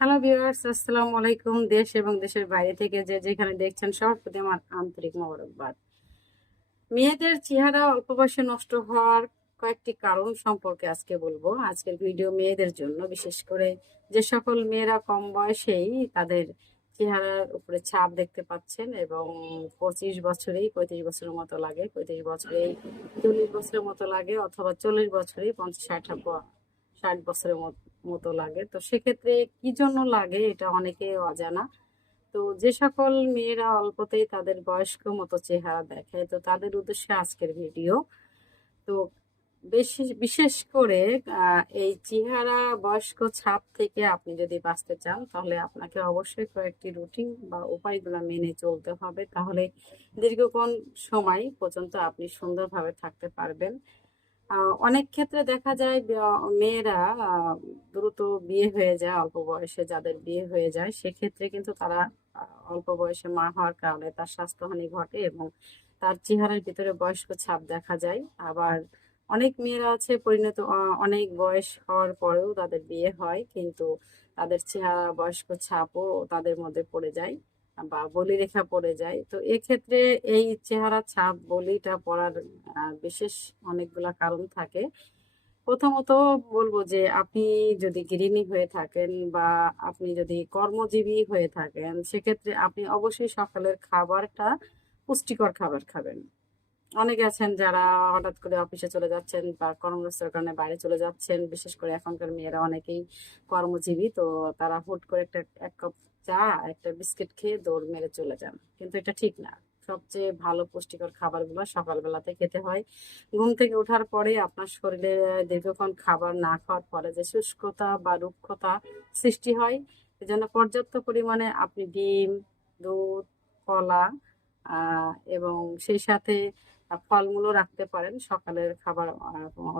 Hello viewers, আসসালামু আলাইকুম। দেশ এবং দেশের বাইরে থেকে যে যেখানে দেখছেন সবার প্রতি আমার আন্তরিক মোবারকবাদ। মেয়েদের চেহারা অল্প বয়সে নষ্ট হওয়ার কয়েকটি কারণ সম্পর্কে আজকে বলবো। আজকের ভিডিও মেয়েদের জন্য, বিশেষ করে যে সকল মেয়েরা কম বয়সেই তাদের চেহারার উপরে ছাপ দেখতে পাচ্ছেন এবং 25 বছরেই 35 বছরের মতো লাগে, 35 বছরেই 40 বছরের মতো লাগে, অথবা 40 বছরেই 50-60 বছরের মতো লাগে। তো সেক্ষেত্রে কি জন্য লাগে এটা অনেকে অজানা। তো যে সকল মেয়েরা অল্পতেই তাদের বয়স্ক মতো চেহারা দেখায়, তো তাদের উদ্দেশ্যে আজকের ভিডিও। তো বিশেষ করে এই চেহারা বয়স্ক ছাপ থেকে আপনি যদি বাঁচতে চান, তাহলে আপনাকে অবশ্যই কয়েকটি রুটিন বা উপায়গুলো মেনে চলতে হবে। তাহলে দীর্ঘক্ষণ সময় পর্যন্ত আপনি সুন্দরভাবে থাকতে পারবেন। অনেক ক্ষেত্রে দেখা যায় মেয়েরা দ্রুত বিয়ে হয়ে যায়, অল্প বয়সে যাদের বিয়ে হয়ে যায় সেক্ষেত্রে কিন্তু তারা অল্প বয়সে মা হওয়ার কারণে তার স্বাস্থ্যহানি ঘটে এবং তার চেহারার ভিতরে বয়স্ক ছাপ দেখা যায়। আবার অনেক মেয়েরা আছে পরিণত, অনেক বয়স হওয়ার পরেও তাদের বিয়ে হয়, কিন্তু তাদের চেহারা বয়স্ক ছাপও তাদের মধ্যে পড়ে যায় বা বলিরেখা পড়ে যায়। তো এক্ষেত্রে এই চেহারা ছাপ বলিটা পড়ার বিশেষ অনেকগুলা কারণ থাকে। প্রথমত বলবো যে আপনি যদি গৃহিণী হয়ে থাকেন বা আপনি যদি কর্মজীবী হয়ে থাকেন, সেক্ষেত্রে আপনি অবশ্যই সকালের খাবারটা পুষ্টিকর খাবার খাবেন। অনেকে আছেন যারা হঠাৎ করে অফিসে চলে যাচ্ছেন বা কর্মব্যস্ততার কারণে বাইরে চলে যাচ্ছেন, বিশেষ করে এখনকার মেয়েরা অনেকেই কর্মজীবী, তো তারা হুট করে এক কাপ চা, একটা বিস্কিট খেয়ে দৌড় মেরে চলে যান, কিন্তু এটা ঠিক না। সবচেয়ে ভালো পুষ্টিকর খাবারগুলো সকালবেলাতে খেতে হয়। ঘুম থেকে ওঠার পরে আপনার শরীরে দীর্ঘক্ষণ খাবার না খাওয়ার ফলে যে শুষ্কতা বা রুক্ষতা সৃষ্টি হয়, এজন্য পর্যাপ্ত পরিমাণে আপনি ডিম, দুধ, কলা এবং সেই সাথে ফলমূলও রাখতে পারেন সকালের খাবার।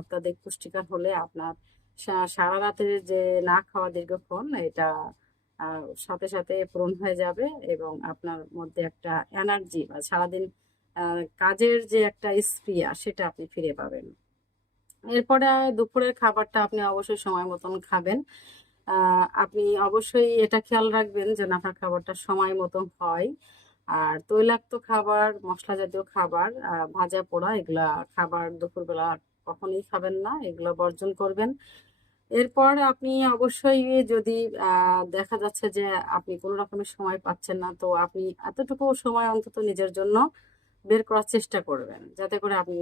অত্যাধিক পুষ্টিকর হলে আপনার সারা রাতের যে না খাওয়া দীর্ঘক্ষণ, এটা সাথে সাথে পূরণ হয়ে যাবে এবং আপনার মধ্যে একটা এনার্জি বা সারাদিন কাজের যে একটা স্পৃহা সেটা আপনি ফিরে পাবেন। এরপরে দুপুরের খাবারটা আপনি অবশ্যই সময় মতন খাবেন। আপনি অবশ্যই এটা খেয়াল রাখবেন যেন আপনার খাবারটা সময় মতো হয়। আর তৈলাক্ত খাবার, মশলা জাতীয় খাবার, ভাজা পোড়া এগুলা খাবার দুপুরবেলা কখনোই খাবেন না, এগুলো বর্জন করবেন। এরপর আপনি অবশ্যই যদি দেখা যাচ্ছে যে আপনি কোনো রকমের সময় পাচ্ছেন না, তো আপনি এতটুকু সময় অন্তত নিজের জন্য বের করার চেষ্টা করবেন, যাতে করে আপনি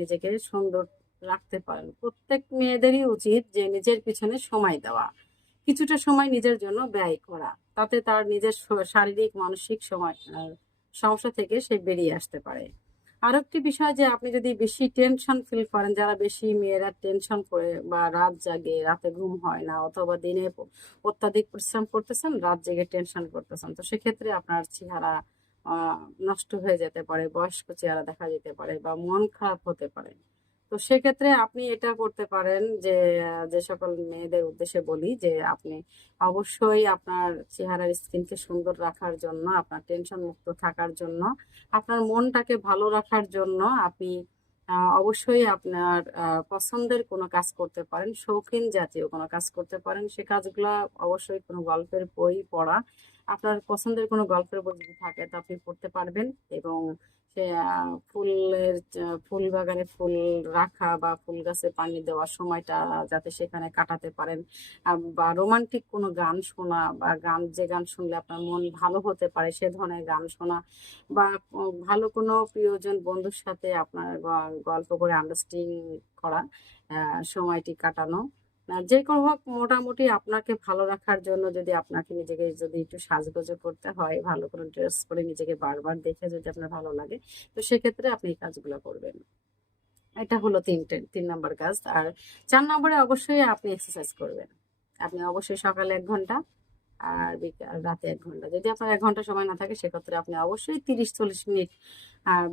নিজেকে সুন্দর রাখতে পারেন। প্রত্যেক মেয়েদেরই উচিত যে নিজের পিছনে সময় দেওয়া, কিছুটা সময় নিজের জন্য ব্যয় করা। তাতে তার নিজের শারীরিক মানসিক সমস্যা থেকে সে বেরিয়ে আসতে পারে। আরেকটি বিষয় যে আপনি যদি বেশি টেনশন ফিল করেন, যারা বেশি মেয়েরা টেনশন করে বা রাত জাগে, রাতে ঘুম হয় না, অথবা দিনে অত্যাধিক পরিশ্রম করতেছেন, রাত জেগে টেনশন করতেছেন, তো সেক্ষেত্রে আপনার চেহারা আহ নষ্ট হয়ে যেতে পারে, বয়স্ক চেহারা দেখা যেতে পারে বা মন খারাপ হতে পারে। তো সেক্ষেত্রে আপনি এটা করতে পারেন যে যে সকল মেয়েদের উদ্দেশ্যে বলি যে আপনি অবশ্যই আপনার চেহারার স্কিনকে সুন্দর রাখার জন্য, আপনার টেনশন মুক্ত থাকার জন্য, আপনার মনটাকে ভালো রাখার জন্য আপনি অবশ্যই আপনার পছন্দের কোনো কাজ করতে পারেন, শৌখিন জাতীয় কোনো কাজ করতে পারেন। সে কাজগুলো অবশ্যই কোনো গল্পের বই পড়া, আপনার পছন্দের কোনো গল্পের বই যদি থাকে তো আপনি পড়তে পারবেন। এবং সে ফুল বাগানে ফুল রাখা বা ফুল গাছে পানি দেওয়ার সময়টা যাতে সেখানে কাটাতে পারেন। বা রোমান্টিক কোনো গান শোনা বা যে গান শুনলে আপনার মন ভালো হতে পারে সে ধরনের গান শোনা, বা ভালো কোনো প্রিয়জন বন্ধুর সাথে আপনার গল্প করে আন্ডারস্ট্যান্ডিং করা, সময়টি কাটানো। যে কোনো হোক, মোটামুটি আপনাকে ভালো রাখার জন্য যদি আপনাকে নিজেকে যদি একটু সাজগোজ করতে হয়, ভালো করে ড্রেস করে নিজেকে বারবার দেখে যদি আপনার ভালো লাগে, তো সেক্ষেত্রে আপনি এই কাজগুলো করবেন। এটা হলো 3 নম্বর কাজ। আর 4 নম্বরে অবশ্যই আপনি এক্সারসাইজ করবেন। আপনি অবশ্যই সকালে 1 ঘন্টা আর রাতে 1 ঘন্টা। যদি আপনার 1 ঘন্টা সময় না থাকে, সেক্ষেত্রে আপনি অবশ্যই 30-40 মিনিট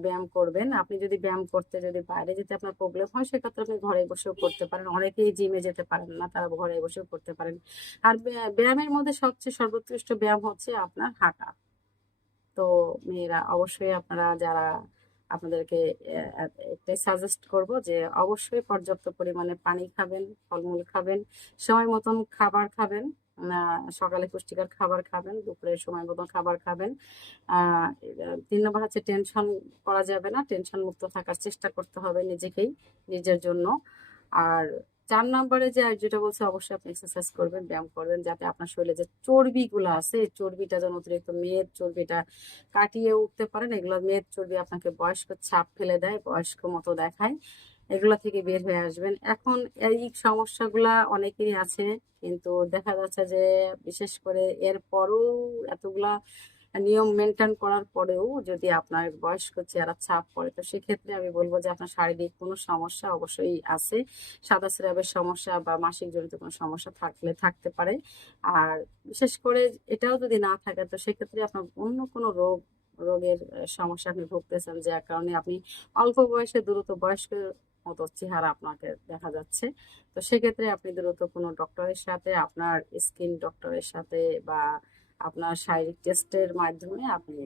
ব্যায়াম করবেন। আপনি যদি ব্যায়াম করতে যদি বাইরে যেতে আপনার প্রবলেম হয়, সেক্ষেত্রে আপনি ঘরে বসেও করতে পারেন। অনেকেই জিমে যেতে পারেন না, তারা ঘরে বসেও করতে পারেন। আর ব্যায়ামের মধ্যে সবচেয়ে সর্বোৎকৃষ্ট ব্যায়াম হচ্ছে আপনার হাঁটা। তো মেয়েরা অবশ্যই, আপনারা যারা, আপনাদেরকে একটাই সাজেস্ট করব যে অবশ্যই পর্যাপ্ত পরিমাণে পানি খাবেন, ফলমূল খাবেন, সময় মতন খাবার খাবেন। সকালে পুষ্টিকর খাবার খাবেন, দুপুরে সময় মতো খাবার খাবেন। আহ 3 নম্বর হচ্ছে টেনশন করা যাবে না, টেনশন মুক্ত থাকার চেষ্টা করতে হবে নিজেকেই, নিজের জন্য। আর 4 নম্বরে যেটা বলছে, অবশ্যই আপনি এক্সারসাইজ করবেন, ব্যায়াম করবেন, যাতে আপনার শরীরে যে চর্বিগুলো আছে এই চর্বিটা যেন, অতিরিক্ত মেদ চর্বিটা কাটিয়ে উঠতে পারেন। এগুলো মেদ চর্বি আপনাকে বয়স্ক ছাপ ফেলে দেয়, বয়স্ক মতো দেখায়। এগুলা থেকে বের হয়ে আসবেন। এখন এই সমস্যাগুলা অনেকেরই আছে, কিন্তু দেখা যাচ্ছে যে বিশেষ করে এর পরেও এতগুলা নিয়ম মেনটেন করার পরেও যদি আপনার বয়স্ক চেহারা ছাপ পড়ে, তো সেক্ষেত্রে আমি বলবো যে আপনার শারীরিক কোনো সমস্যা অবশ্যই আছে। সাদা সিরাপের সমস্যা বা মাসিক জনিত কোনো সমস্যা থাকতে পারে। আর বিশেষ করে এটাও যদি না থাকে, তো সেক্ষেত্রে আপনার অন্য কোনো রোগের সমস্যা আপনি ভুগতেছেন, যার কারণে আপনি অল্প বয়সে দ্রুত বয়স্কের মতো চেহারা আপনাকে দেখা যাচ্ছে। তো সেক্ষেত্রে আপনি দ্রুত কোনো ডক্টরের সাথে, আপনার স্কিন ডক্টরের সাথে বা আপনার শারীরিক টেস্টের মাধ্যমে আপনি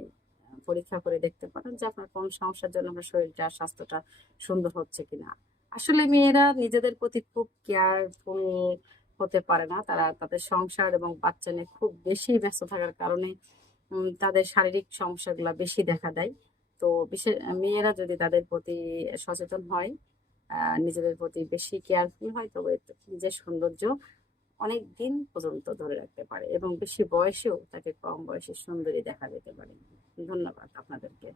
পরীক্ষা করে দেখতে পারেন যে আপনার কোন সমস্যার জন্য আপনার শরীরটা, স্বাস্থ্যটা সুন্দর হচ্ছে কিনা। আসলে মেয়েরা নিজেদের প্রতি খুব কেয়ারফুল হতে পারে না, তারা তাদের সংসার এবং বাচ্চা নিয়ে খুব বেশি ব্যস্ত থাকার কারণে তাদের শারীরিক সমস্যাগুলো বেশি দেখা দেয়। তো বিশেষ মেয়েরা যদি তাদের প্রতি সচেতন হয়, নিজেদের প্রতি বেশি কেয়ারফুল হয়, তবে নিজের সৌন্দর্য অনেক দিন পর্যন্ত ধরে রাখতে পারে এবং বেশি বয়সেও তাকে কম বয়সে সুন্দরী দেখা যেতে পারে। ধন্যবাদ আপনাদেরকে।